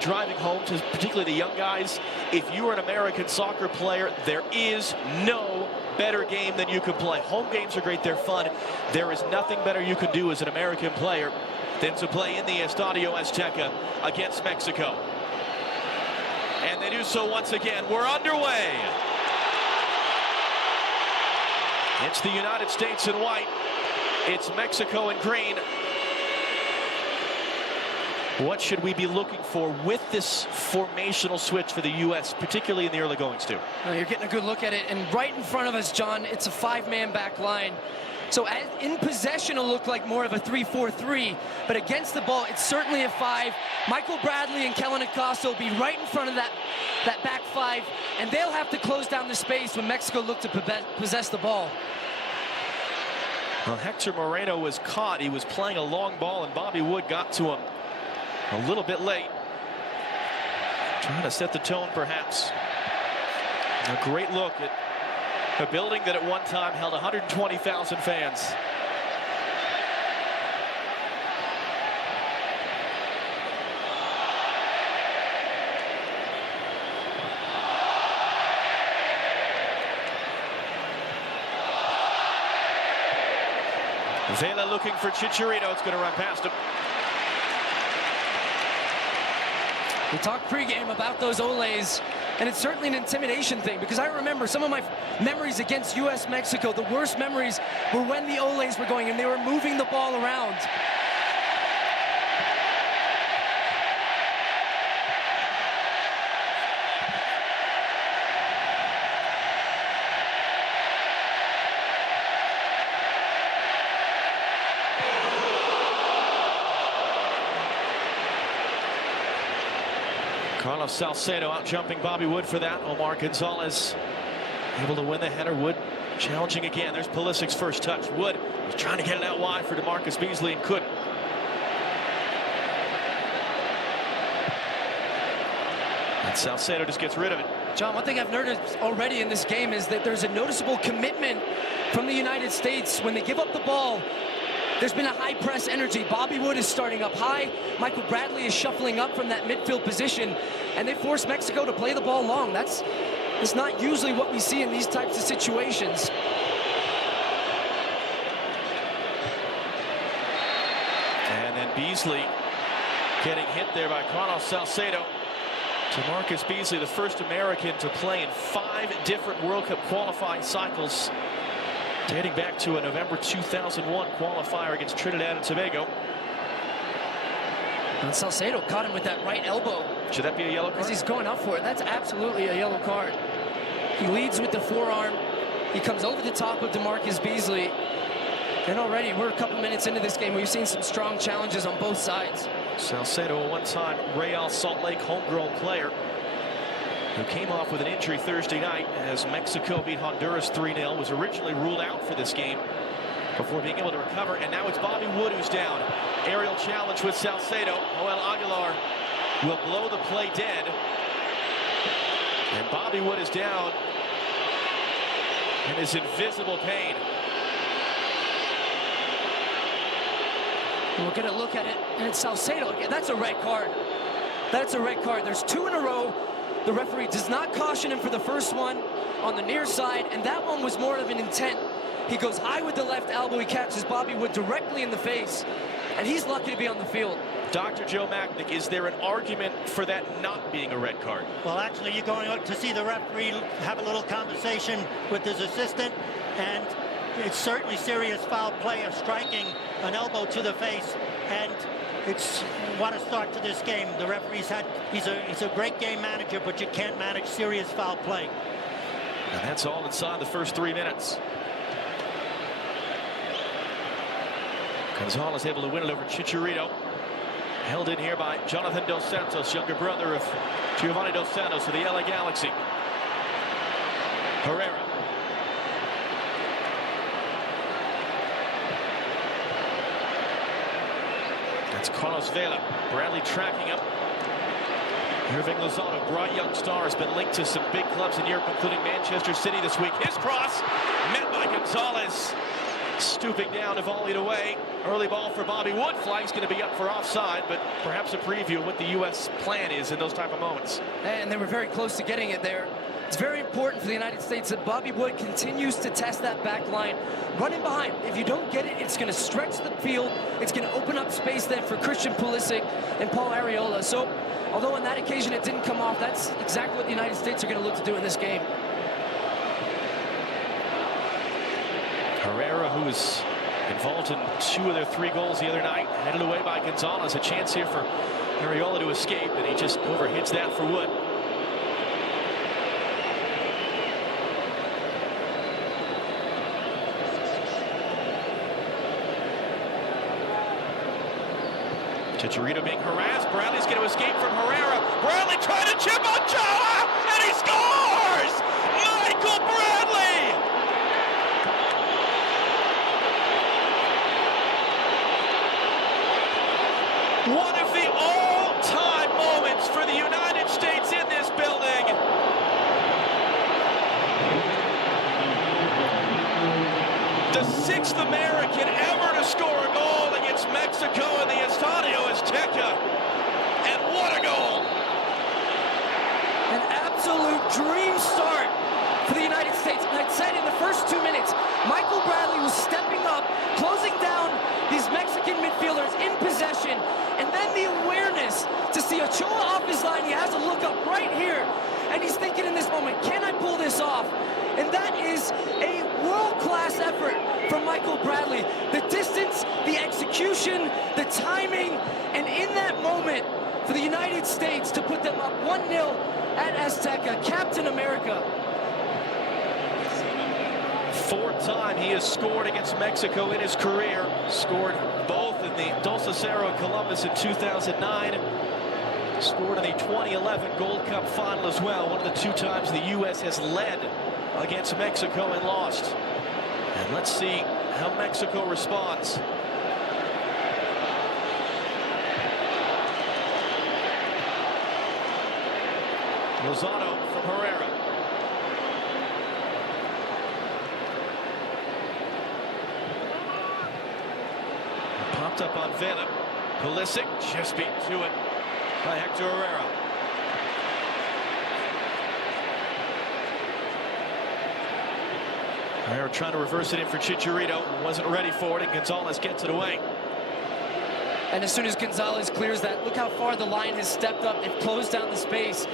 Driving home to particularly the young guys, if you are an American soccer player, there is no better game than you can play. Home games are great, they're fun. There is nothing better you can do as an American player than to play in the Estadio Azteca against Mexico. And they do so once again. We're underway. It's the United States in white. It's Mexico in green. What should we be looking for with this formational switch for the U.S., particularly in the early goings, too? You're getting a good look at it, and right in front of us, John, it's a five-man back line. So in possession, it'll look like more of a 3-4-3, but against the ball, it's certainly a five. Michael Bradley and Kellyn Acosta will be right in front of that back five, and they'll have to close down the space when Mexico look to possess the ball. Well, Hector Moreno was caught. He was playing a long ball, and Bobby Wood got to him a little bit late. Trying to set the tone, perhaps. A great look at a building that at one time held 120,000 fans. Vela looking for Chicharito. It's going to run past him. We talked pregame about those Oles, and it's certainly an intimidation thing, because I remember some of my memories against U.S.-Mexico, the worst memories were when the Oles were going and they were moving the ball around. Carlos Salcedo out jumping Bobby Wood for that. Omar Gonzalez able to win the header. Wood challenging again. There's Pulisic's first touch. Wood was trying to get it out wide for DeMarcus Beasley and couldn't. And Salcedo just gets rid of it. John, one thing I've noticed already in this game is that there's a noticeable commitment from the United States. When they give up the ball, there's been a high press energy. Bobby Wood is starting up high. Michael Bradley is shuffling up from that midfield position, and they force Mexico to play the ball long. That's not usually what we see in these types of situations. And then Beasley getting hit there by Carlos Salcedo. DeMarcus Beasley, the first American to play in 5 different World Cup qualifying cycles, dating back to a November 2001 qualifier against Trinidad and Tobago. And Salcedo caught him with that right elbow. Should that be a yellow card? As he's going up for it, that's absolutely a yellow card. He leads with the forearm. He comes over the top of DeMarcus Beasley. And already we're a couple minutes into this game. We've seen some strong challenges on both sides. Salcedo, a one-time Real Salt Lake homegrown player who came off with an injury Thursday night as Mexico beat Honduras 3-0, was originally ruled out for this game before being able to recover, and now it's Bobby Wood who's down. Aerial challenge with Salcedo. Joel Aguilar will blow the play dead, and Bobby Wood is down and is in visible pain. We'll get a look at it, and it's Salcedo again. That's a red card. That's a red card. There's 2 in a row. The referee does not caution him for the first one on the near side, and that one was more of an intent. He goes high with the left elbow. He catches Bobby Wood directly in the face, and he's lucky to be on the field. Dr. Joe Machnik, is there an argument for that not being a red card? Well, actually, you're going to see the referee have a little conversation with his assistant, and it's certainly serious foul play of striking an elbow to the face, and it's what a start to this game. The referee's he's a great game manager, but you can't manage serious foul play. And that's all inside the first 3 minutes. Gonzalez able to win it over Chicharito. Held in here by Jonathan Dos Santos, younger brother of Giovanni Dos Santos of the LA Galaxy. Herrera. That's Carlos Vela. Bradley tracking him. Irving Lozano, bright young star, has been linked to some big clubs in Europe, including Manchester City this week. His cross met by Gonzalez. Stooping down to volley it away. Early ball for Bobby Wood. Flag's going to be up for offside, but perhaps a preview of what the U.S. plan is in those type of moments. And they were very close to getting it there. It's very important for the United States that Bobby Wood continues to test that back line. Running behind. If you don't get it, it's going to stretch the field. It's going to open up space then for Christian Pulisic and Paul Arriola. So, although on that occasion it didn't come off, that's exactly what the United States are going to look to do in this game. Herrera, who was involved in 2 of their 3 goals the other night, headed away by Gonzalez. A chance here for Arriola to escape, and he just overhits that for Wood. Chicharito being harassed. Bradley's going to escape from Herrera. Bradley trying to chip on Joa, and he scores! Michael Bradley! One of the all-time moments for the United States in this building. The 6th American ever to score a goal against Mexico in the Estadio Azteca. And what a goal! An absolute dream start for the United States. And I'd said in the first 2 minutes, Michael Bradley was stepping up, closing down these Mexican midfielders in possession, and then the awareness to see Ochoa off his line. He has a look up right here, and he's thinking in this moment, can I pull this off? And that is a world-class effort from Michael Bradley. The distance, the execution, the timing, and in that moment for the United States to put them up 1-0 at Azteca, Captain America. 4th time he has scored against Mexico in his career. Scored both in the Dulce Cerro Columbus in 2009. Scored in the 2011 Gold Cup final as well. One of the 2 times the U.S. has led against Mexico and lost. And let's see how Mexico responds. Lozano from Herrera. Popped up on Vela. Pulisic just beat to it by Hector Herrera. Herrera trying to reverse it in for Chicharito. Wasn't ready for it, and Gonzalez gets it away. And as soon as Gonzalez clears that, look how far the line has stepped up. They've closed down the space.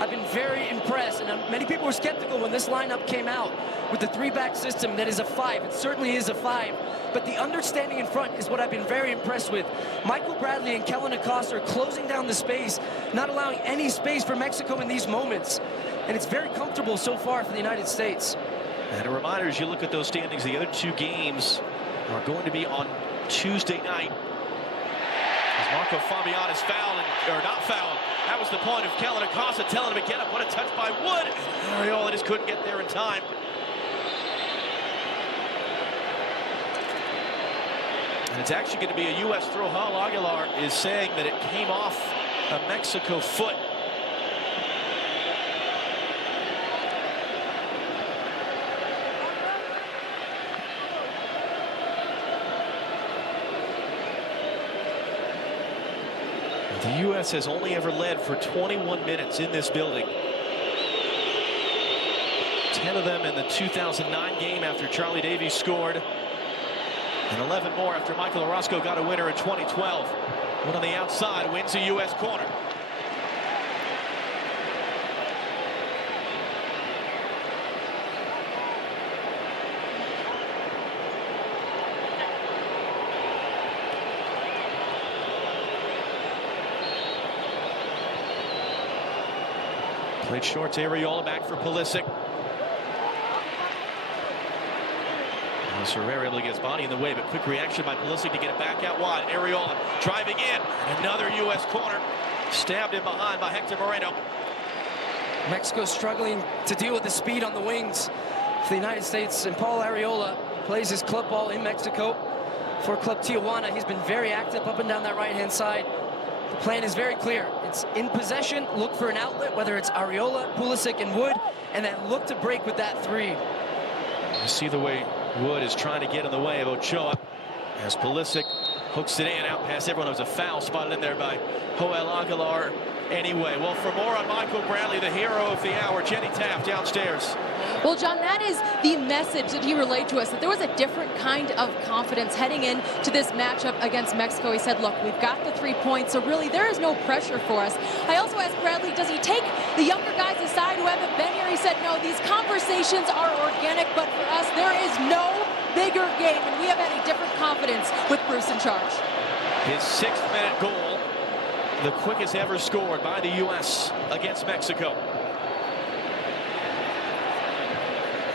I've been very impressed, and many people were skeptical when this lineup came out with the 3-back system that is a 5. It certainly is a 5, but the understanding in front is what I've been very impressed with. Michael Bradley and Kellyn Acosta are closing down the space, not allowing any space for Mexico in these moments, and it's very comfortable so far for the United States. And a reminder, as you look at those standings, the other 2 games are going to be on Tuesday night. As Marco Fabian is fouled, or not fouled. That was the point of Kellyn Acosta telling him to get up. What a touch by Wood. Arriola just couldn't get there in time. And it's actually going to be a U.S. throw. Hal Aguilar is saying that it came off a Mexico foot. The U.S. has only ever led for 21 minutes in this building. 10 of them in the 2009 game after Charlie Davies scored. And 11 more after Michael Orozco got a winner in 2012. One on the outside wins a U.S. corner. Played short to Arriola, back for Pulisic. Herrera able to get his body in the way, but quick reaction by Pulisic to get it back out wide. Arriola driving in. And another U.S. corner. Stabbed in behind by Hector Moreno. Mexico struggling to deal with the speed on the wings for the United States. And Paul Arriola plays his club ball in Mexico for Club Tijuana. He's been very active up and down that right-hand side. The plan is very clear. It's in possession, look for an outlet, whether it's Arriola, Pulisic, and Wood, and then look to break with that 3. You see the way Wood is trying to get in the way of Ochoa as Pulisic hooks it in out past everyone. There was a foul spotted in there by Joel Aguilar. Anyway, well, for more on Michael Bradley, the hero of the hour, Jenny Taft downstairs. Well, John, that is the message that he relayed to us, that there was a different kind of confidence heading into this matchup against Mexico. He said, look, we've got the 3 points, so really there is no pressure for us. I also asked Bradley, does he take the younger guys aside who haven't been here? He said, no, these conversations are organic, but for us, there is no bigger game, and we have had a different confidence with Bruce in charge. His 6th-minute goal, the quickest ever scored by the U.S. against Mexico.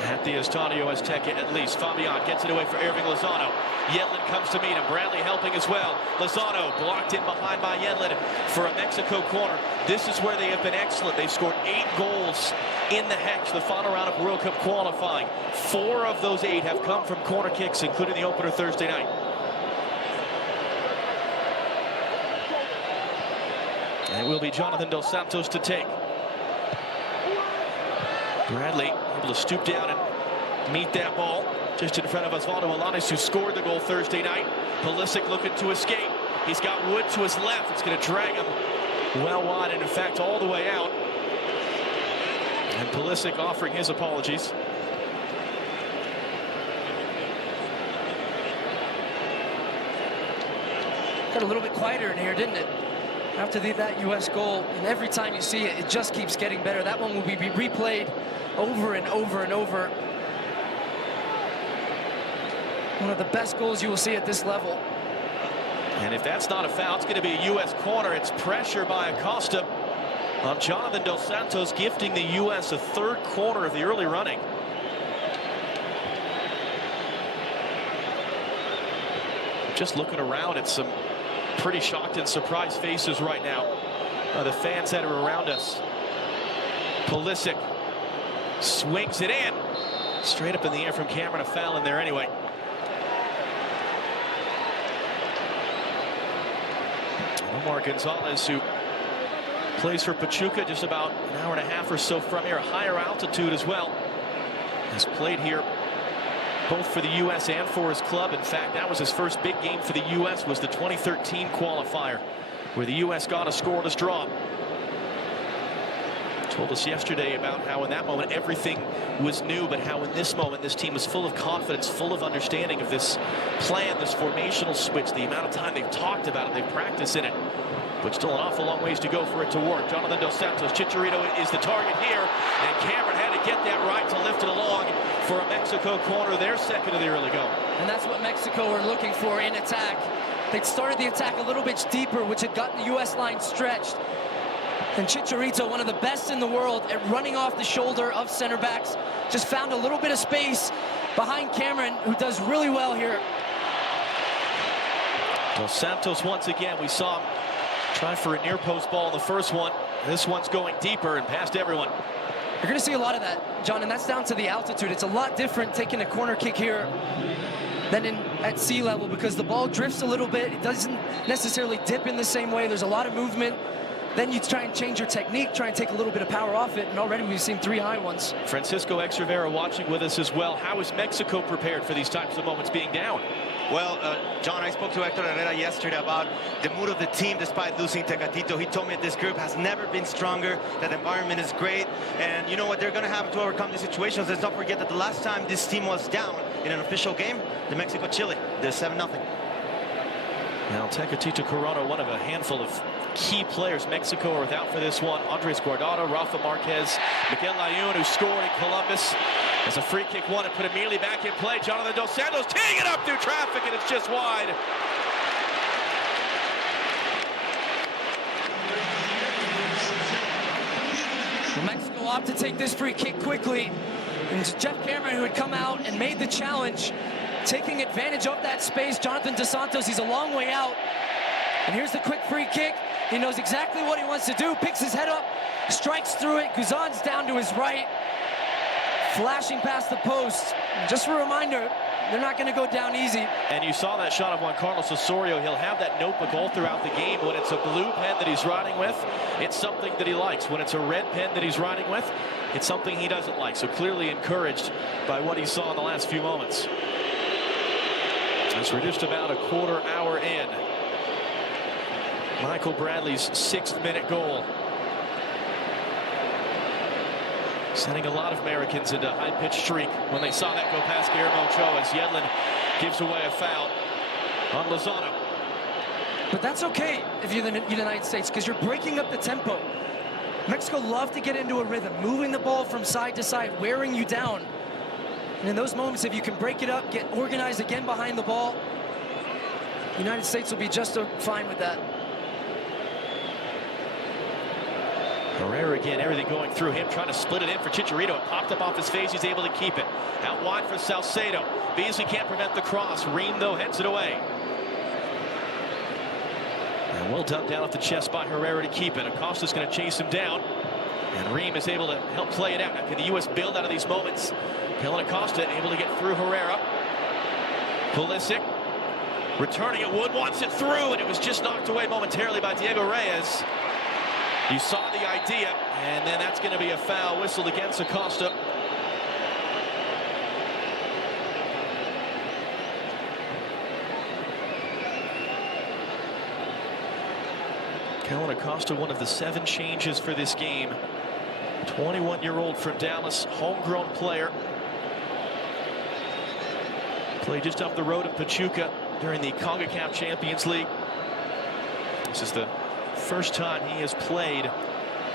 At the Estadio Azteca, at least. Fabian gets it away for Irving Lozano. Yedlin comes to meet him. Bradley helping as well. Lozano blocked in behind by Yedlin for a Mexico corner. This is where they have been excellent. They've scored 8 goals in the Hex, the final round of World Cup qualifying. 4 of those 8 have come from corner kicks, including the opener Thursday night. And it will be Jonathan Dos Santos to take. Bradley able to stoop down and meet that ball just in front of Osvaldo Alanes, who scored the goal Thursday night. Pulisic looking to escape. He's got Wood to his left. It's going to drag him well wide, and in fact all the way out. And Pulisic offering his apologies. Got a little bit quieter in here, didn't it? After that U.S. goal, and every time you see it, it just keeps getting better. That one will be replayed over and over and over. One of the best goals you will see at this level. And if that's not a foul, it's going to be a U.S. corner. It's pressure by Acosta on Jonathan Dos Santos, gifting the U.S. a 3rd corner of the early running. Just looking around at some pretty shocked and surprised faces right now. The fans that are around us. Pulisic swings it in. Straight up in the air from Cameron. A foul in there anyway. Omar Gonzalez, who plays for Pachuca just about an hour and a half or so from here. A higher altitude as well. Has played here both for the U.S. and for his club. In fact, that was his first big game for the U.S. was the 2013 qualifier, where the U.S. got a scoreless draw. Told us yesterday about how in that moment everything was new, but how in this moment this team is full of confidence, full of understanding of this plan, this formational switch, the amount of time they've talked about it, they've practiced in it. But still an awful long ways to go for it to work. Jonathan Dos Santos, Chicharito is the target here, and Cameron had to get that right to lift it along for a Mexico corner, their 2nd of the early go. And that's what Mexico were looking for in attack. They'd started the attack a little bit deeper, which had gotten the U.S. line stretched. And Chicharito, one of the best in the world at running off the shoulder of center backs, just found a little bit of space behind Cameron, who does really well here. Dos Santos once again, we saw him try for a near post ball in the first one. This one's going deeper and past everyone. You're going to see a lot of that, John, and that's down to the altitude. It's a lot different taking a corner kick here than at sea level, because the ball drifts a little bit. It doesn't necessarily dip in the same way. There's a lot of movement. Then you try and change your technique, try and take a little bit of power off it, and already we've seen 3 high ones. Francisco Exervera watching with us as well. How is Mexico prepared for these types of moments being down? Well, John, I spoke to Hector Herrera yesterday about the mood of the team despite losing Tecatito. He told me that this group has never been stronger, that the environment is great, and you know what, they're going to have to overcome these situations. Let's not forget that the last time this team was down in an official game, the Mexico-Chile, the 7-0. Now, Tecatito Corona, one of a handful of key players Mexico are without for this one. Andres Guardado, Rafa Marquez, Miguel Layun, who scored in Columbus. As a free kick won and put immediately back in play. Jonathan Dos Santos teeing it up through traffic, and it's just wide. Mexico opt to take this free kick quickly. And it's Jeff Cameron, who had come out and made the challenge, taking advantage of that space. Jonathan Dos Santos, he's a long way out. And here's the quick free kick. He knows exactly what he wants to do, picks his head up, strikes through it. Guzan's down to his right, flashing past the post. Just a reminder, they're not going to go down easy. And you saw that shot of Juan Carlos Osorio. He'll have that notebook all throughout the game. When it's a blue pen that he's riding with, it's something that he likes. When it's a red pen that he's riding with, It's something he doesn't like, so clearly encouraged by what he saw in the last few moments. As we're just about a quarter hour in. Michael Bradley's 6th-minute goal. Sending a lot of Americans into a high-pitched streak when they saw that go past Guillermo Ochoa as Yedlin gives away a foul on Lozano. But that's okay if you're the United States, because you're breaking up the tempo. Mexico love to get into a rhythm, moving the ball from side to side, wearing you down. And in those moments, if you can break it up, get organized again behind the ball, the United States will be just fine with that. Herrera again, everything going through him, trying to split it in for Chicharito. It popped up off his face. He's able to keep it. Out wide for Salcedo. Beasley can't prevent the cross. Ream, though, heads it away. And well done down off the chest by Herrera to keep it. Acosta's going to chase him down. And Ream is able to help play it out. Now, can the U.S. build out of these moments? Kellyn Acosta able to get through Herrera. Pulisic returning it. Wood wants it through, and it was just knocked away momentarily by Diego Reyes. You saw the idea, and then that's going to be a foul whistled against Acosta. Kellyn Acosta, one of the 7 changes for this game. 21-year-old from Dallas, homegrown player. Played just up the road in Pachuca during the CONCACAF Champions League. This is the first time he has played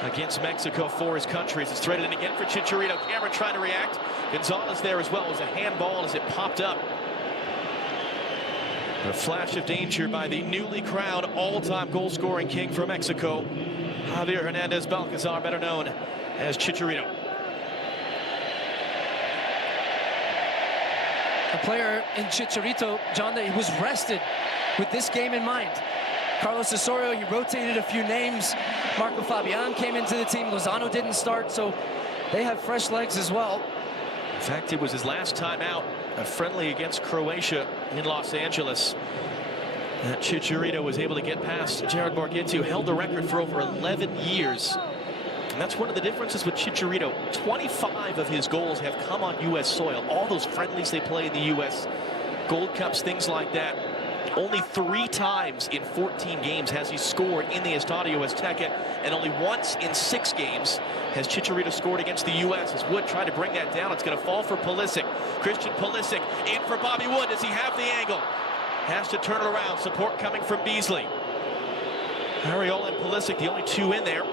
against Mexico for his country. It's threaded in again for Chicharito. Cameron trying to react. Gonzalez there as well. It was a handball as it popped up. A flash of danger by the newly crowned all-time goal-scoring king for Mexico, Javier Hernandez Balcazar, better known as Chicharito. A player in Chicharito, John, that he was rested with this game in mind. Carlos Osorio, he rotated a few names. Marco Fabian came into the team. Lozano didn't start, so they have fresh legs as well. In fact, it was his last time out, a friendly against Croatia in Los Angeles. That Chicharito was able to get past Gerard Borghetti, who held the record for over 11 years. And that's one of the differences with Chicharito. 25 of his goals have come on U.S. soil. All those friendlies they play in the U.S., Gold Cups, things like that. Only 3 times in 14 games has he scored in the Estadio Azteca, and only once in 6 games has Chicharito scored against the U.S. As Wood tried to bring that down. It's going to fall for Pulisic. Christian Pulisic in for Bobby Wood. Does he have the angle? Has to turn it around. Support coming from Beasley. Arriola and Pulisic, the only 2 in there.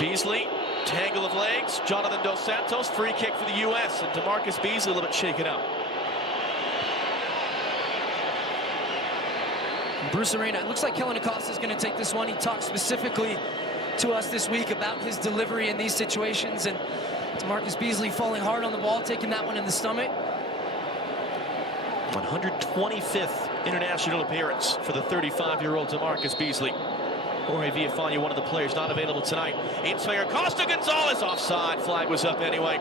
Beasley, tangle of legs. Jonathan Dos Santos, free kick for the U.S. And DeMarcus Beasley a little bit shaken up. Bruce Arena, it looks like Kellyn Acosta is going to take this one. He talked specifically to us this week about his delivery in these situations, and DeMarcus Beasley falling hard on the ball, taking that one in the stomach. 125th international appearance for the 35-year-old DeMarcus Beasley. Jorge Villafana, one of the players not available tonight. In swinger, Costa Gonzalez offside. Flag was up anyway.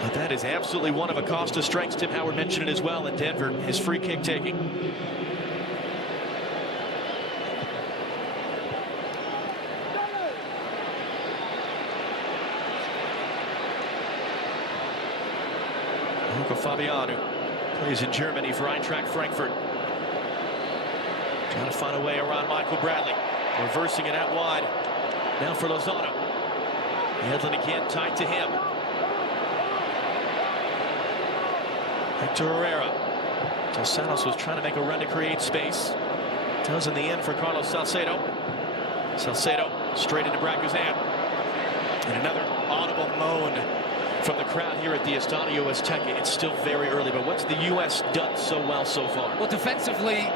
But that is absolutely one of Acosta's strengths. Tim Howard mentioned it as well in Denver, his free kick taking. Marco Fabian plays in Germany for Eintracht Frankfurt. Trying to find a way around Michael Bradley. Reversing it out wide. Now for Lozano. Yedlin again tight to him. Hector Herrera. Dos Santos was trying to make a run to create space. Does in the end for Carlos Salcedo. Salcedo straight into Braguzan. And another audible moan from the crowd here at the Estadio Azteca. It's still very early, but what's the U.S. done so well so far? Well, defensively,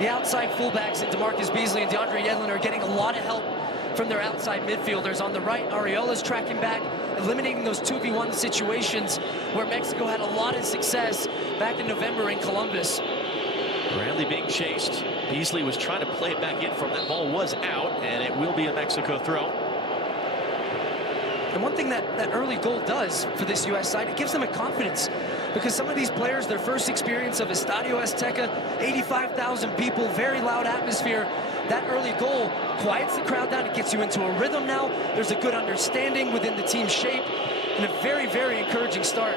the outside fullbacks in DeMarcus Beasley and DeAndre Yedlin are getting a lot of help from their outside midfielders. On the right, Arriola's tracking back, eliminating those 2v1 situations where Mexico had a lot of success back in November in Columbus. Bradley being chased. Beasley was trying to play it back in from that ball was out, and it will be a Mexico throw. And one thing that early goal does for this U.S. side, it gives them a confidence. Because some of these players, their first experience of Estadio Azteca, 85,000 people, very loud atmosphere, that early goal quiets the crowd down. It gets you into a rhythm now. There's a good understanding within the team shape, and a very, very encouraging start,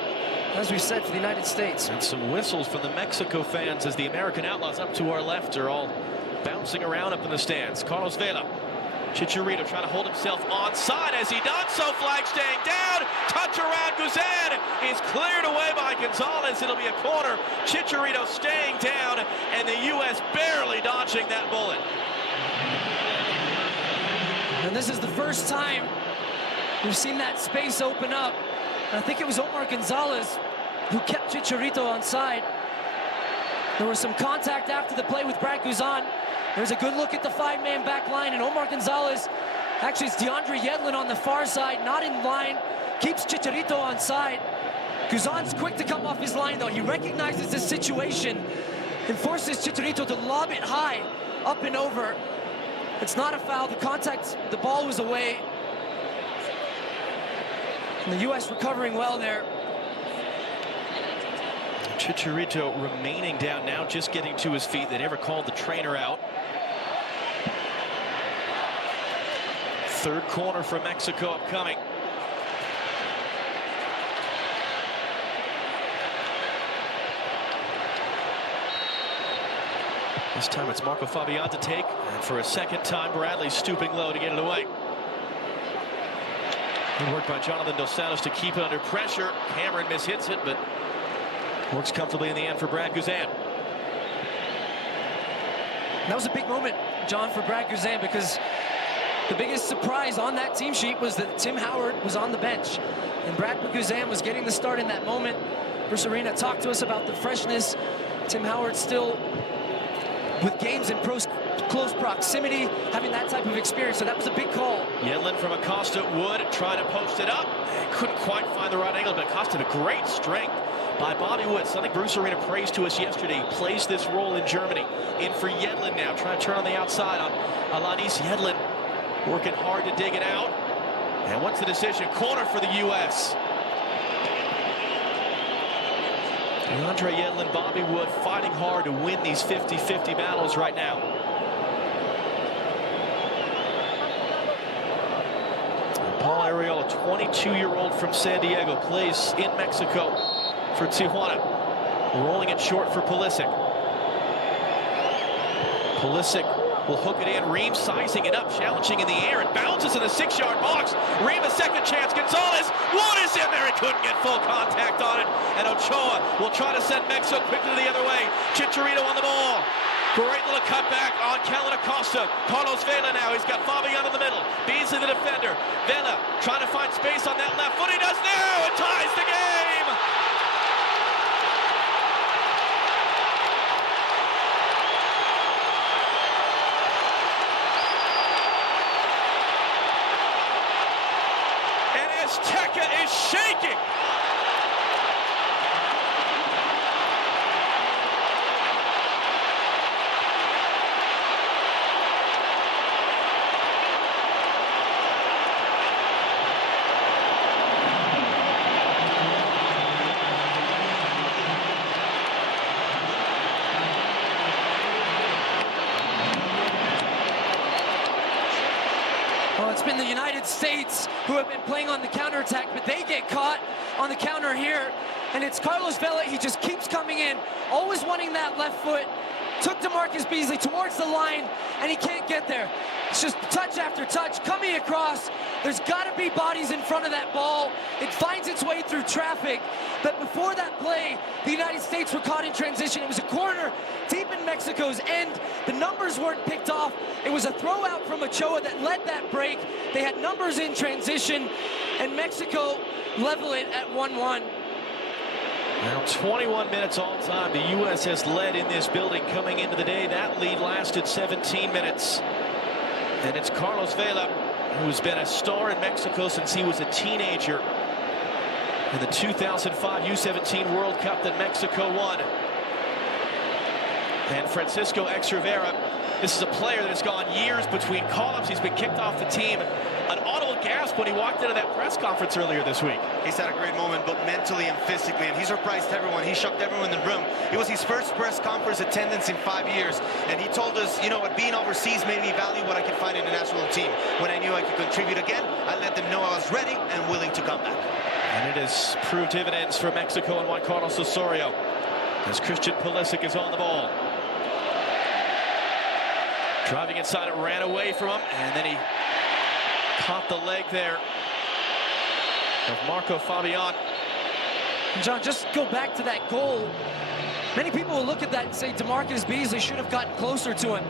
as we said, for the United States. And some whistles from the Mexico fans as the American Outlaws up to our left are all bouncing around up in the stands. Carlos Vela. Chicharito trying to hold himself onside as he done so. Flag staying down. Touch around. Guzan is cleared away by Gonzalez. It'll be a corner. Chicharito staying down, and the U.S. barely dodging that bullet. And this is the first time we've seen that space open up. And I think it was Omar Gonzalez who kept Chicharito onside. There was some contact after the play with Brad Guzan. There's a good look at the five-man back line, and Omar Gonzalez, actually it's DeAndre Yedlin on the far side, not in line, keeps Chicharito onside. Guzan's quick to come off his line, though. He recognizes the situation and forces Chicharito to lob it high, up and over. It's not a foul. The contact, the ball was away. And the U.S. recovering well there. Chicharito remaining down now, just getting to his feet. They never called the trainer out. Third corner for Mexico upcoming. This time it's Marco Fabian to take, and for a second time Bradley stooping low to get it away. Good work by Jonathan Dos Santos to keep it under pressure. Cameron mishits it, but works comfortably in the end for Brad Guzan. That was a big moment, John, for Brad Guzan, because the biggest surprise on that team sheet was that Tim Howard was on the bench, and Brad Guzan was getting the start in that moment. Bruce Arena talked to us about the freshness. Tim Howard still with games in close proximity, having that type of experience, so that was a big call. Yedlin from Acosta. Wood trying to post it up. Couldn't quite find the right angle, but Acosta had a great strength by Bobby Wood. Something Bruce Arena praised to us yesterday. He plays this role in Germany. In for Yedlin now, trying to turn on the outside on Alanis. Yedlin working hard to dig it out. And what's the decision? Corner for the U.S. Andre Yedlin, Bobby Wood fighting hard to win these 50-50 battles right now. Paul Arriola, 22-year-old from San Diego, plays in Mexico for Tijuana. Rolling it short for Pulisic. Pulisic will hook it in. Ream sizing it up, challenging in the air. It bounces in the 6-yard box. Ream a second chance. Gonzalez, Wood is in there. He couldn't get full contact on it. And Ochoa will try to send Mexico quickly the other way. Chicharito on the ball. Great little cutback on Kellen Acosta. Carlos Vela now. He's got Fabian in the middle. Beasley the defender. Vela trying to find space on that left foot. He does now. It ties the game. Azteca is shaking. Well, it's been the United States who have been playing on the counterattack, but they get caught on the counter here. And it's Carlos Vela. He just keeps coming in, always wanting that left foot. Took DeMarcus Beasley towards the line, and he can't get there. It's just touch after touch, coming across. There's got to be bodies in front of that ball. It finds its way through traffic. But before that play, the United States were caught in transition. It was a corner deep in Mexico's end. The numbers weren't picked off. It was a throw out from Ochoa that led that break. They had numbers in transition, and Mexico level it at 1-1. Now 21 minutes all time. The U.S. has led in this building coming into the day. That lead lasted 17 minutes. And it's Carlos Vela, who's been a star in Mexico since he was a teenager in the 2005 U17 World Cup that Mexico won. And Francisco X Rivera This is a player that has gone years between call-ups. He's been kicked off the team. An audible gasp when he walked into that press conference earlier this week. He's had a great moment, both mentally and physically, and he surprised everyone. He shocked everyone in the room. It was his first press conference attendance in 5 years, and he told us, you know what, being overseas made me value what I could find in the national team. When I knew I could contribute again, I let them know I was ready and willing to come back. And it has proved dividends for Mexico and Juan Carlos Osorio as Christian Pulisic is on the ball. Driving inside, it ran away from him, and then he caught the leg there of Marco Fabian. John, just go back to that goal. Many people will look at that and say DeMarcus Beasley should have gotten closer to him.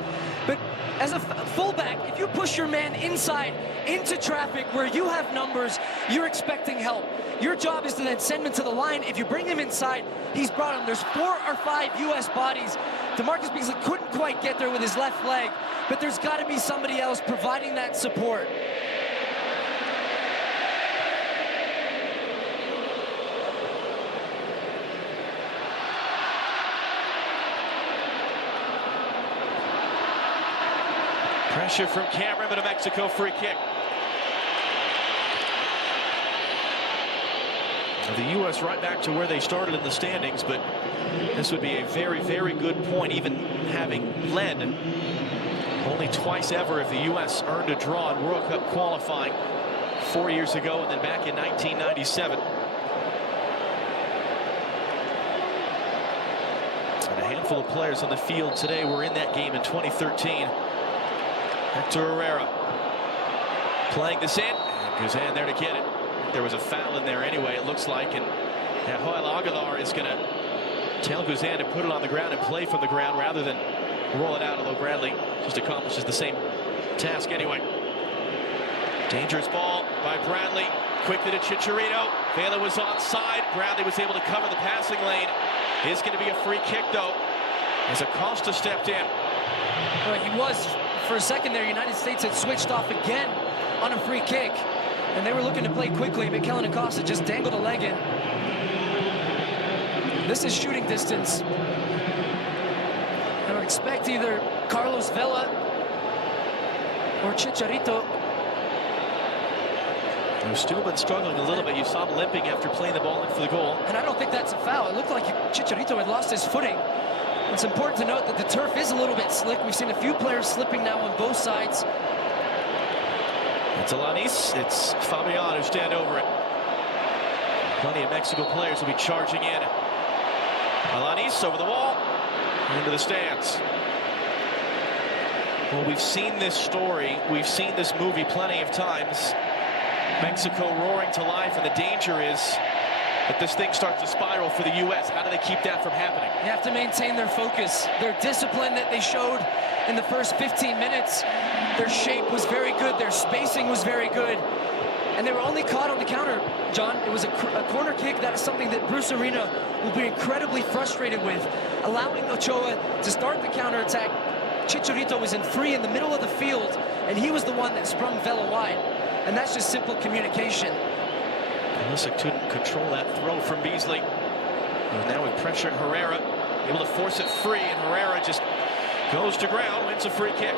But as a fullback, if you push your man inside into traffic where you have numbers, you're expecting help. Your job is to then send him to the line. If you bring him inside, he's brought him. There's 4 or 5 U.S. bodies. DeMarcus Beasley couldn't quite get there with his left leg, but there's got to be somebody else providing that support. Pressure from Cameron, but a Mexico free kick. The U.S. right back to where they started in the standings, but this would be a very, very good point, even having led. Only twice ever have the U.S. earned a draw in World Cup qualifying, 4 years ago and then back in 1997. And a handful of players on the field today were in that game in 2013. Hector Herrera playing this in, and Guzan there to get it. There was a foul in there anyway, it looks like, and Joel Aguilar is going to tell Guzan to put it on the ground and play from the ground rather than roll it out, although Bradley just accomplishes the same task anyway. Dangerous ball by Bradley, quickly to Chicharito. Vela was onside. Bradley was able to cover the passing lane. It's going to be a free kick, though, as Acosta stepped in. Well, he was. For a second there, United States had switched off again on a free kick, and they were looking to play quickly, but Kellyn Acosta just dangled a leg in. This is shooting distance. I would expect either Carlos Vela or Chicharito. Who's still been struggling a little bit. You saw him limping after playing the ball in for the goal. And I don't think that's a foul. It looked like Chicharito had lost his footing. It's important to note that the turf is a little bit slick. We've seen a few players slipping now on both sides. It's Alanis. It's Fabian who stand over it. Plenty of Mexico players will be charging in. Alanis over the wall, into the stands. Well, we've seen this story. We've seen this movie plenty of times. Mexico roaring to life, and the danger is that this thing starts to spiral for the U.S. How do they keep that from happening? You have to maintain their focus. Their discipline that they showed in the first 15 minutes, their shape was very good, their spacing was very good, and they were only caught on the counter, John. It was a corner kick. That is something that Bruce Arena will be incredibly frustrated with, allowing Ochoa to start the counterattack. Chicharito was free in the middle of the field, and he was the one that sprung Vela wide, and that's just simple communication. Pulisic couldn't control that throw from Beasley. And now with pressure, Herrera able to force it free, and Herrera just goes to ground, wins a free kick.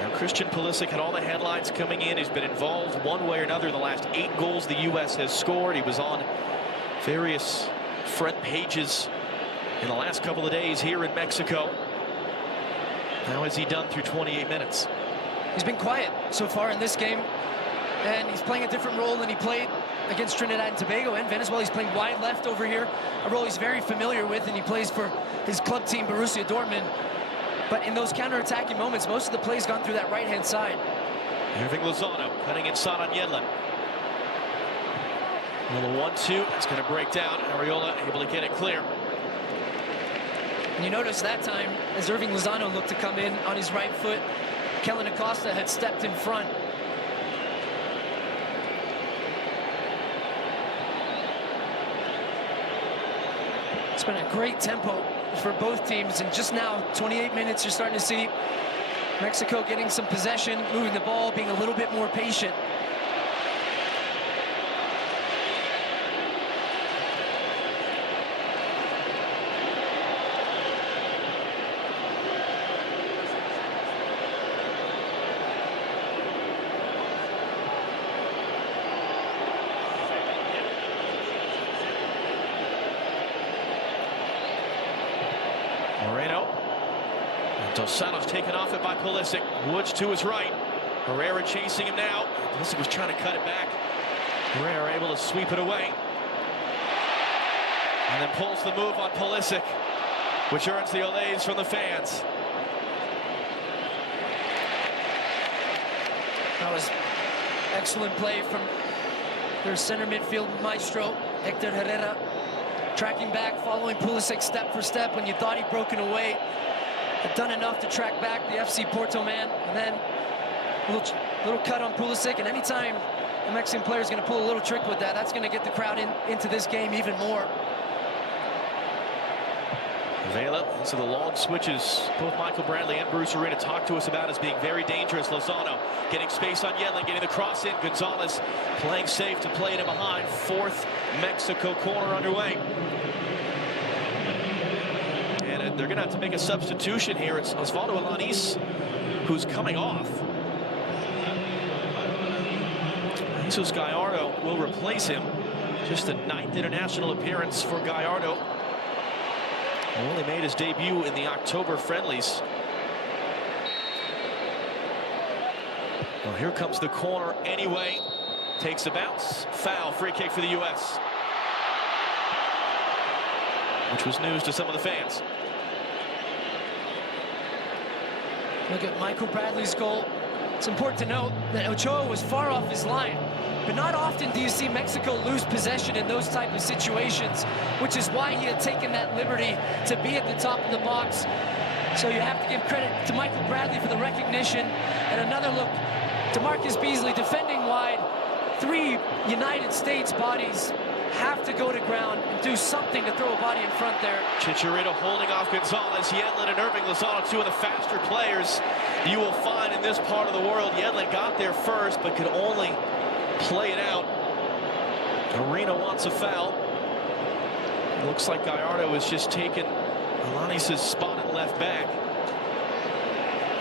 Now Christian Pulisic had all the headlines coming in. He's been involved one way or another in the last 8 goals the U.S. has scored. He was on various front pages in the last couple of days here in Mexico. How has he done through 28 minutes? He's been quiet so far in this game, and he's playing a different role than he played against Trinidad and Tobago and Venezuela. He's playing wide left over here, a role he's very familiar with, and he plays for his club team, Borussia Dortmund. But in those counter-attacking moments, most of the plays gone through that right-hand side. Irving Lozano cutting inside on Yedlin. A little 1-2, it's going to break down. Arriola able to get it clear. And you notice that time, as Irving Lozano looked to come in on his right foot, Kellyn Acosta had stepped in front. It's been a great tempo for both teams, and just now, 28 minutes, you're starting to see Mexico getting some possession, moving the ball, being a little bit more patient. Moreno. And Dos Santos taken off it by Pulisic. Woods to his right. Herrera chasing him now. Pulisic was trying to cut it back. Herrera able to sweep it away. And then pulls the move on Pulisic, which earns the olays from the fans. That was excellent play from their center midfield maestro, Hector Herrera. Tracking back, following Pulisic step for step when you thought he'd broken away. Had done enough to track back the FC Porto man. And then a little cut on Pulisic. And anytime a Mexican player is going to pull a little trick with that, that's going to get the crowd into this game even more. Vela, these are the long switches both Michael Bradley and Bruce Arena talked to us about as being very dangerous. Lozano getting space on Yedlin, getting the cross in. Gonzalez playing safe to play it in behind. Fourth Mexico corner underway. And they're going to have to make a substitution here. It's Osvaldo Alanis who's coming off. Jesus Gallardo will replace him. Just the 9th international appearance for Gallardo. He only made his debut in the October friendlies. Well, here comes the corner anyway. Takes a bounce. Foul. Free kick for the U.S. Which was news to some of the fans. Look at Michael Bradley's goal. It's important to note that Ochoa was far off his line. But not often do you see Mexico lose possession in those type of situations, which is why he had taken that liberty to be at the top of the box. So you have to give credit to Michael Bradley for the recognition. And another look to Marcus Beasley defending wide. 3 United States bodies have to go to ground and do something to throw a body in front there. Chicharito holding off Gonzalez. Yedlin and Irving Lozano, 2 of the faster players you will find in this part of the world. Yedlin got there first, but could only play it out. Arena wants a foul. Looks like Gallardo has just taken Alanis' spot at left back.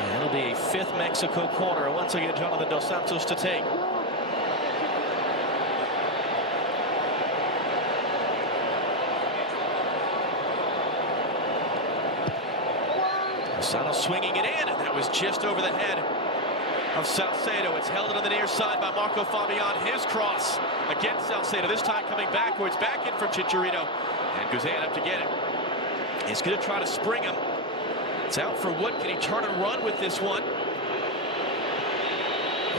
And it'll be a 5th Mexico corner. Once again, Jonathan Dos Santos to take. Dos Santos swinging it in, and that was just over the head of Salcedo. It's held on the near side by Marco Fabian. His cross against Salcedo, this time coming backwards, back in from Chicharito. And Guzan up to get it. He's going to try to spring him. It's out for Wood. Can he turn and run with this one?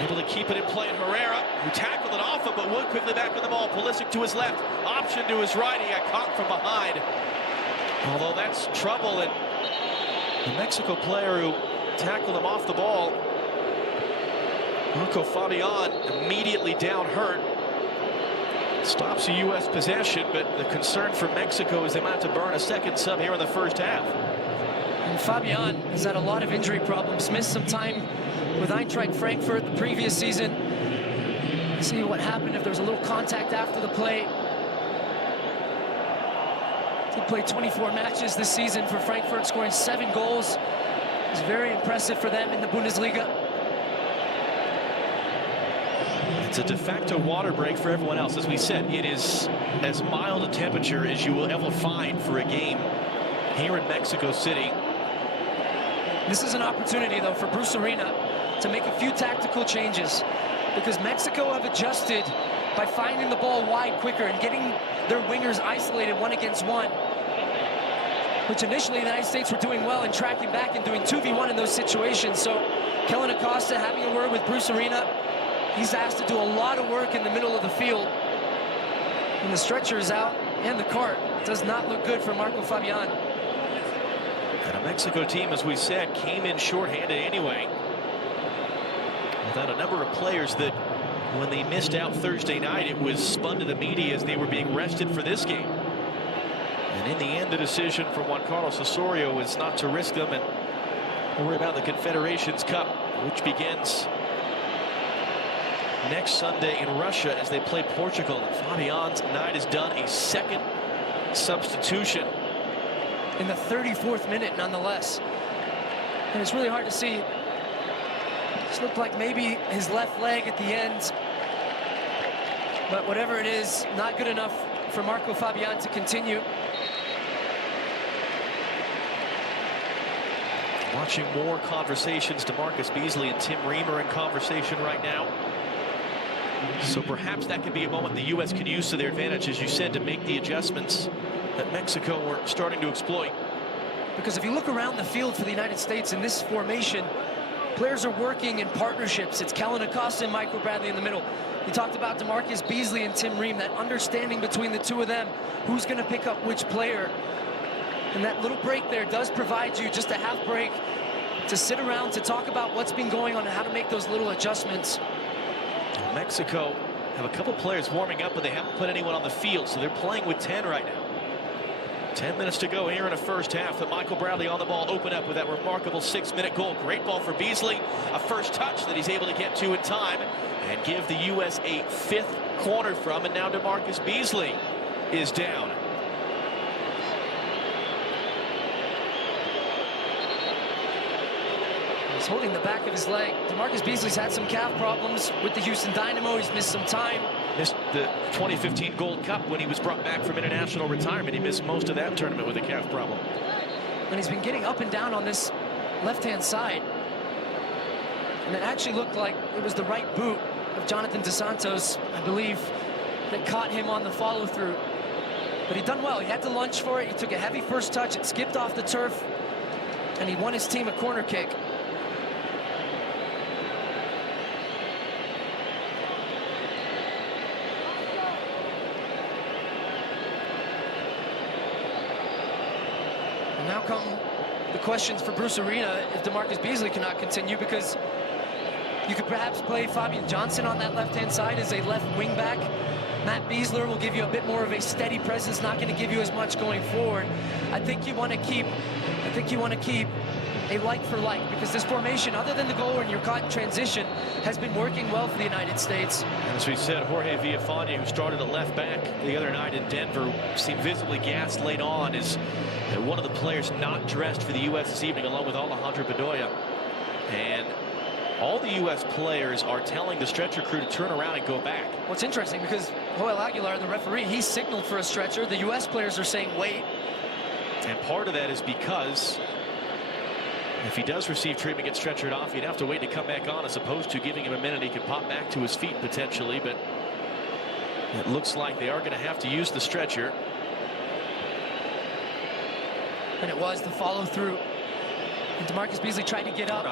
Able to keep it in play. Herrera, who tackled it off him, but Wood quickly back with the ball. Pulisic to his left. Option to his right. He got caught from behind. Although that's trouble, and the Mexico player who tackled him off the ball, Marco Fabian, immediately down hurt. Stops a U.S. possession, but the concern for Mexico is they might have to burn a second sub here in the first half. And Fabian has had a lot of injury problems. Missed some time with Eintracht Frankfurt the previous season. See what happened if there was a little contact after the play. He played 24 matches this season for Frankfurt, scoring 7 goals. It's very impressive for them in the Bundesliga. It's a de facto water break for everyone else. As we said, it is as mild a temperature as you will ever find for a game here in Mexico City. This is an opportunity, though, for Bruce Arena to make a few tactical changes, because Mexico have adjusted by finding the ball wide quicker and getting their wingers isolated 1 against 1, which initially the United States were doing well in tracking back and doing 2v1 in those situations. So Kellen Acosta having a word with Bruce Arena. He's asked to do a lot of work in the middle of the field. And the stretcher is out, and the cart does not look good for Marco Fabian. And a Mexico team, as we said, came in shorthanded anyway, without a number of players that, when they missed out Thursday night, it was spun to the media as they were being rested for this game. And in the end, the decision from Juan Carlos Osorio was not to risk them and worry about the Confederations Cup, which begins next Sunday in Russia as they play Portugal. And Fabian's night has done a 2nd substitution. In the 34th minute, nonetheless. And it's really hard to see. Just looked like maybe his left leg at the end. But whatever it is, not good enough for Marco Fabian to continue. Watching more conversations. DaMarcus Beasley and Tim Ream are in conversation right now. So perhaps that could be a moment the U.S. can use to their advantage, as you said, to make the adjustments that Mexico were starting to exploit. Because if you look around the field for the United States in this formation, players are working in partnerships. It's Kellyn Acosta and Michael Bradley in the middle. You talked about DaMarcus Beasley and Tim Ream, that understanding between the two of them, who's going to pick up which player. And that little break there does provide you just a half break to sit around, to talk about what's been going on and how to make those little adjustments. Mexico have a couple players warming up, but they haven't put anyone on the field, so they're playing with 10 right now. 10 minutes to go here in the first half. But Michael Bradley on the ball, open up with that remarkable 6-minute goal. Great ball for Beasley. A first touch that he's able to get to in time and give the U.S. a 5th corner from. And now DaMarcus Beasley is down. He's holding the back of his leg. DaMarcus Beasley's had some calf problems with the Houston Dynamo. He's missed some time. Missed the 2015 Gold Cup when he was brought back from international retirement. He missed most of that tournament with a calf problem. And he's been getting up and down on this left-hand side. And it actually looked like it was the right boot of Jonathan Dos Santos, I believe, that caught him on the follow-through. But he done well. He had to lunge for it. He took a heavy first touch. It skipped off the turf. And he won his team a corner kick. Now come the questions for Bruce Arena if DaMarcus Beasley cannot continue, because you could perhaps play Fabian Johnson on that left-hand side as a left wing back. Matt Besler will give you a bit more of a steady presence, not going to give you as much going forward. I think you want to keep a like for like, because this formation, other than the goal when you're caught in transition, has been working well for the United States. As we said, Jorge Villafaña, who started at left back the other night in Denver, seemed visibly gassed late on, is one of the players not dressed for the U.S. this evening, along with Alejandro Bedoya. And all the U.S. players are telling the stretcher crew to turn around and go back. What's interesting, because Joel Aguilar, the referee, he signaled for a stretcher. The U.S. players are saying wait. And part of that is because if he does receive treatment, get stretchered off, he'd have to wait to come back on, as opposed to giving him a minute he could pop back to his feet potentially. But it looks like they are going to have to use the stretcher. And it was the follow through. And DaMarcus Beasley tried to get up.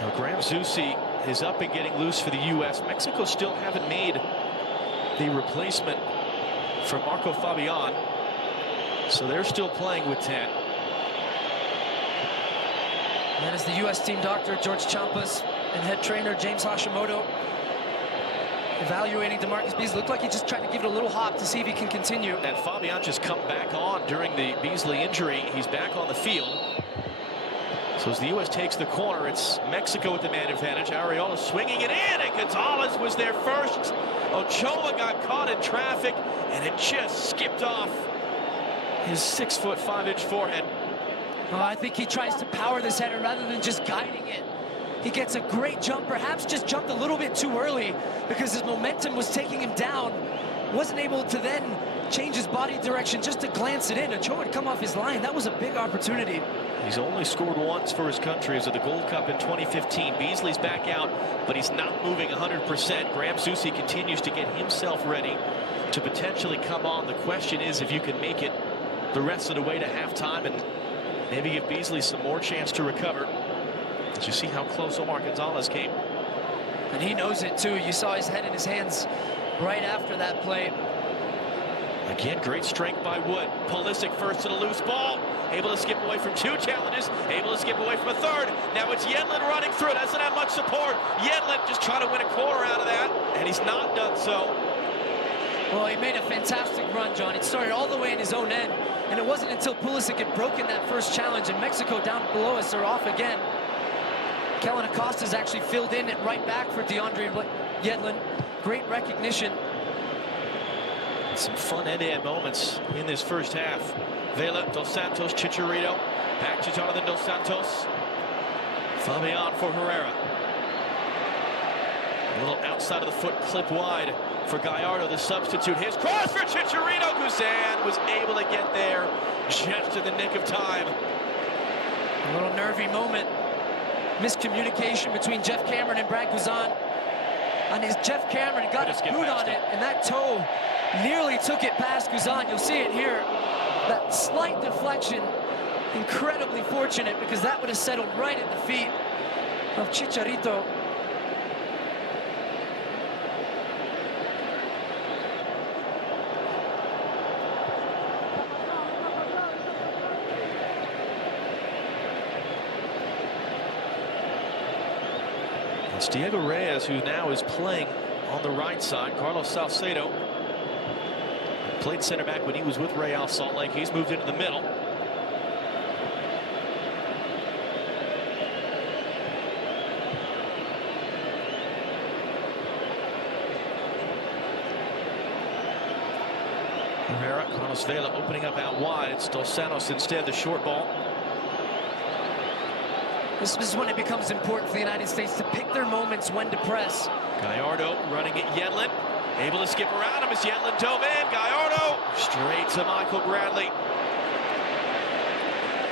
Now, Graham Zusi is up and getting loose for the U.S. Mexico still haven't made the replacement for Marco Fabian, so they're still playing with 10. And that is the U.S. team doctor, George Champas, and head trainer, James Hashimoto, evaluating DaMarcus Beasley. Looked like he just tried to give it a little hop to see if he can continue. And Fabian just come back on during the Beasley injury. He's back on the field. So as the U.S. takes the corner, it's Mexico with the man advantage. Arriola swinging it in, and Gonzalez was there first. Ochoa got caught in traffic, and it just skipped off his 6', 5" forehead. I think he tries to power this header rather than just guiding it. He gets a great jump, perhaps just jumped a little bit too early because his momentum was taking him down. Wasn't able to then change his body direction just to glance it in. Ochoa had come off his line. That was a big opportunity. He's only scored once for his country as at the Gold Cup in 2015. Beasley's back out, but he's not moving 100%. Graham Zusi continues to get himself ready to potentially come on. The question is if you can make it the rest of the way to halftime and maybe give Beasley some more chance to recover. Did you see how close Omar Gonzalez came? And he knows it too. You saw his head in his hands right after that play. Again, great strength by Wood. Pulisic first to the loose ball. Able to skip away from 2 challenges. Able to skip away from a 3rd. Now it's Yedlin running through. Doesn't have much support. Yedlin just trying to win a corner out of that, and he's not done so. Well, he made a fantastic run, John. It started all the way in his own end, and it wasn't until Pulisic had broken that first challenge, and Mexico down below us are off again. Kellyn Acosta's actually filled in at right back for DeAndre Yedlin. Great recognition. Some fun end-to-end moments in this first half. Vela, Dos Santos, Chicharito. Back to Jonathan Dos Santos. Fabian for Herrera. A little outside of the foot clip wide for Gallardo, the substitute. His cross for Chicharito. Guzan was able to get there just in the nick of time. A little nervy moment. Miscommunication between Jeff Cameron and Brad Guzan. And as Jeff Cameron got his boot on it, and that toe nearly took it past Guzan. You'll see it here. That slight deflection, incredibly fortunate, because that would have settled right at the feet of Chicharito. It's Diego Reyes who now is playing on the right side. Carlos Salcedo played center back when he was with Real Salt Lake. He's moved into the middle. Herrera, Carlos Vela opening up out wide. It's Dos Santos instead, the short ball. This is when it becomes important for the United States to pick their moments when to press. Gallardo running at Yedlin. Able to skip around him as Yedlin dove in. Gallardo straight to Michael Bradley.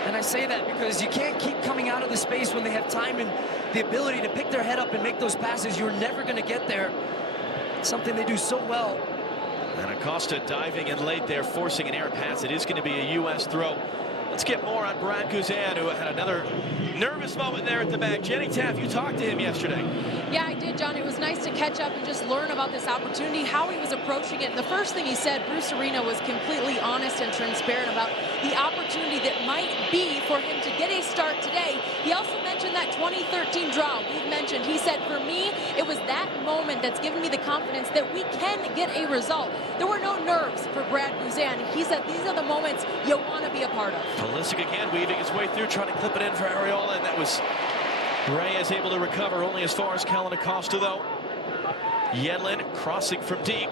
And I say that because you can't keep coming out of the space when they have time and the ability to pick their head up and make those passes. You're never going to get there. It's something they do so well. And Acosta diving in late there, forcing an air pass. It is going to be a U.S. throw. Let's get more on Brad Guzan, who had another nervous moment there at the back. Jenny Taff, you talked to him yesterday. Yeah, I did, John. It was nice to catch up and just learn about this opportunity, how he was approaching it. And the first thing he said, Bruce Arena was completely honest and transparent about the opportunity that might be for him to get a start today. He also mentioned that 2013 draw we've mentioned. He said, for me, it was that moment that's given me the confidence that we can get a result. There were no nerves for Brad Guzan. He said these are the moments you want to be a part of. Pulisic again, weaving his way through, trying to clip it in for Arriola, and that was Reyes able to recover only as far as Callan Acosta, though. Yedlin crossing from deep.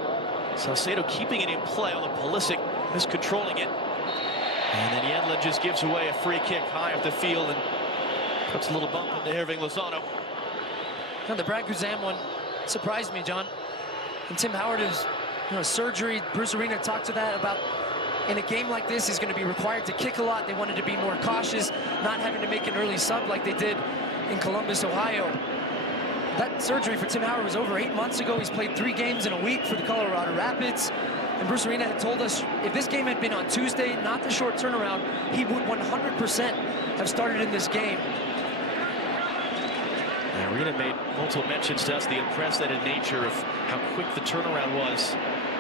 Salcedo keeping it in play, although Pulisic miscontrolling it. And then Yedlin just gives away a free kick high up the field and puts a little bump into Irving Lozano. Now, the Brad Guzan one surprised me, John. And Tim Howard is, surgery. Bruce Arena talked to that about in a game like this, he's going to be required to kick a lot. They wanted to be more cautious, not having to make an early sub like they did in Columbus, Ohio. That surgery for Tim Howard was over 8 months ago. He's played 3 games in a week for the Colorado Rapids. And Bruce Arena had told us if this game had been on Tuesday, not the short turnaround, he would 100% have started in this game. Arena made multiple mentions to us, the unprecedented nature of how quick the turnaround was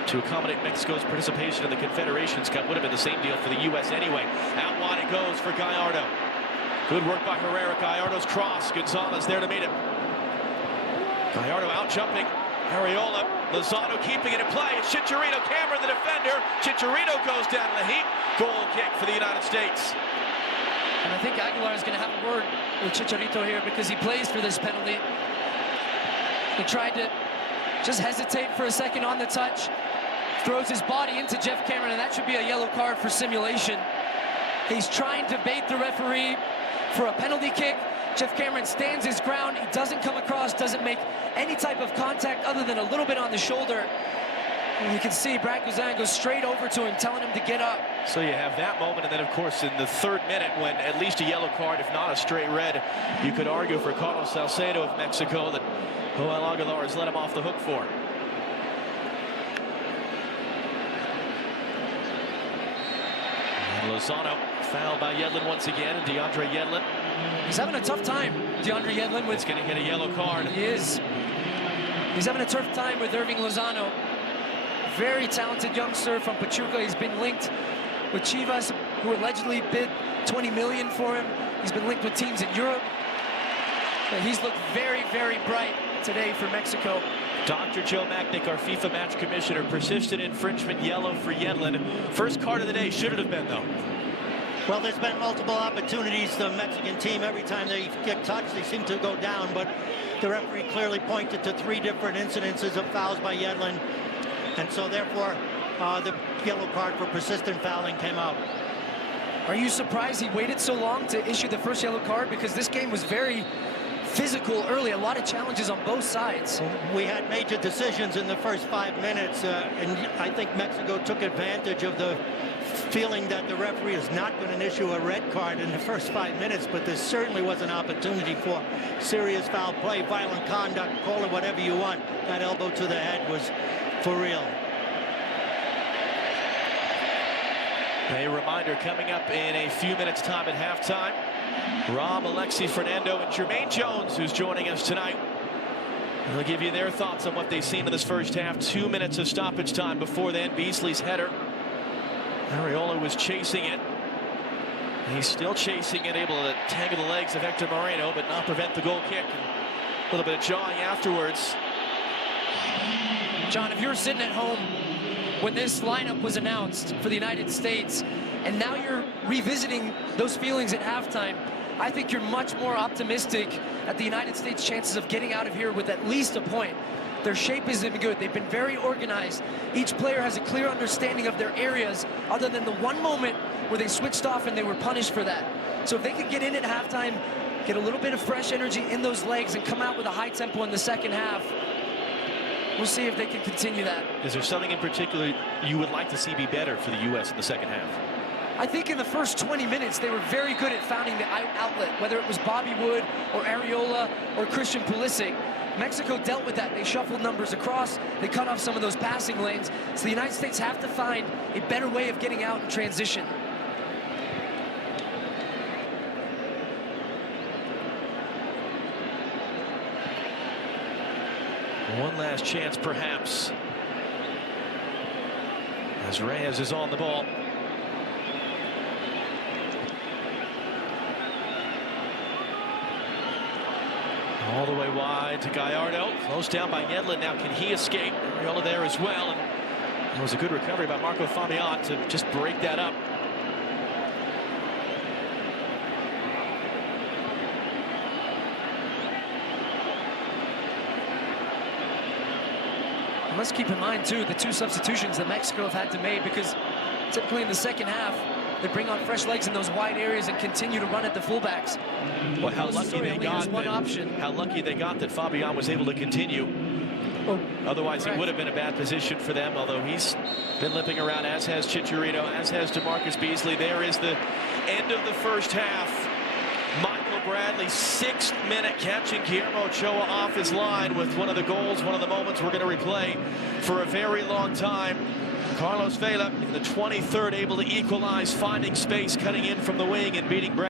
to accommodate Mexico's participation in the Confederations Cup. Would have been the same deal for the U.S. anyway. Out wide it goes for Gallardo. Good work by Herrera. Gallardo's cross. Gonzalez there to meet him. Gallardo out jumping. Arriola. Lozano keeping it in play. It's Chicharito. Cameron, the defender. Chicharito goes down in the heap. Goal kick for the United States. And I think Aguilar is going to have a word with Chicharito here because he plays for this penalty. He tried to just hesitate for a second on the touch. Throws his body into Jeff Cameron, and that should be a yellow card for simulation. He's trying to bait the referee for a penalty kick. Jeff Cameron stands his ground. He doesn't come across, doesn't make any type of contact other than a little bit on the shoulder. And you can see Brad Guzan goes straight over to him, telling him to get up. So you have that moment, and then, of course, in the 3rd minute, when at least a yellow card, if not a straight red, you could argue for Carlos Salcedo of Mexico that Joel Aguilar has let him off the hook for. And Lozano fouled by Yedlin once again, and DeAndre Yedlin. He's having a tough time, DeAndre Yedlin. It's going to get a yellow card. He is. He's having a tough time with Irving Lozano. Very talented youngster from Pachuca. He's been linked with Chivas, who allegedly bid $20 million for him. He's been linked with teams in Europe. But he's looked very, very bright today for Mexico. Dr. Joe Macknick, our FIFA match commissioner, persistent infringement yellow for Yedlin. First card of the day, should it have been, though? Well, there's been multiple opportunities. The Mexican team, every time they get touched, they seem to go down. But the referee clearly pointed to 3 different incidences of fouls by Yedlin. And so, therefore, the yellow card for persistent fouling came out. Are you surprised he waited so long to issue the first yellow card? Because this game was very physical early. A lot of challenges on both sides. We had major decisions in the first 5 minutes, and I think Mexico took advantage of the feeling that the referee is not going to issue a red card in the first 5 minutes, but there certainly was an opportunity for serious foul play, violent conduct, call it whatever you want. That elbow to the head was for real. A reminder coming up in a few minutes' time at halftime. Rob, Alexi, Fernando, and Jermaine Jones, who's joining us tonight. They'll give you their thoughts on what they've seen in this first half. 2 minutes of stoppage time before then. Beasley's header. Arreola was chasing it. He's still chasing it, able to tangle the legs of Hector Moreno, but not prevent the goal kick. A little bit of jawing afterwards. John, if you're sitting at home when this lineup was announced for the United States, and now you're revisiting those feelings at halftime, I think you're much more optimistic at the United States' chances of getting out of here with at least a point. Their shape has been good. They've been very organized. Each player has a clear understanding of their areas, other than the one moment where they switched off and they were punished for that. So if they could get in at halftime, get a little bit of fresh energy in those legs, and come out with a high tempo in the second half, we'll see if they can continue that. Is there something in particular you would like to see be better for the U.S. in the second half? I think in the first 20 minutes, they were very good at finding the outlet, whether it was Bobby Wood or Arreola or Christian Pulisic. Mexico dealt with that. They shuffled numbers across. They cut off some of those passing lanes. So the United States have to find a better way of getting out in transition. One last chance, perhaps, as Reyes is on the ball. All the way wide to Gallardo. Close down by Yedlin. Now can he escape? Arreola there as well. And it was a good recovery by Marco Fabian to just break that up. And let's keep in mind, too, the two substitutions that Mexico have had to make, because typically in the second half, they bring on fresh legs in those wide areas and continue to run at the fullbacks. Well, how lucky they got one option. How lucky they got that Fabian was able to continue. Otherwise, correct. It would have been a bad position for them, although he's been limping around, as has Chicharito, as has DeMarcus Beasley. There is the end of the first half. Michael Bradley, 6th minute, catching Guillermo Ochoa off his line with one of the goals, one of the moments we're going to replay for a very long time. Carlos Vela in the 23rd, able to equalize, finding space, cutting in from the wing and beating Bradley.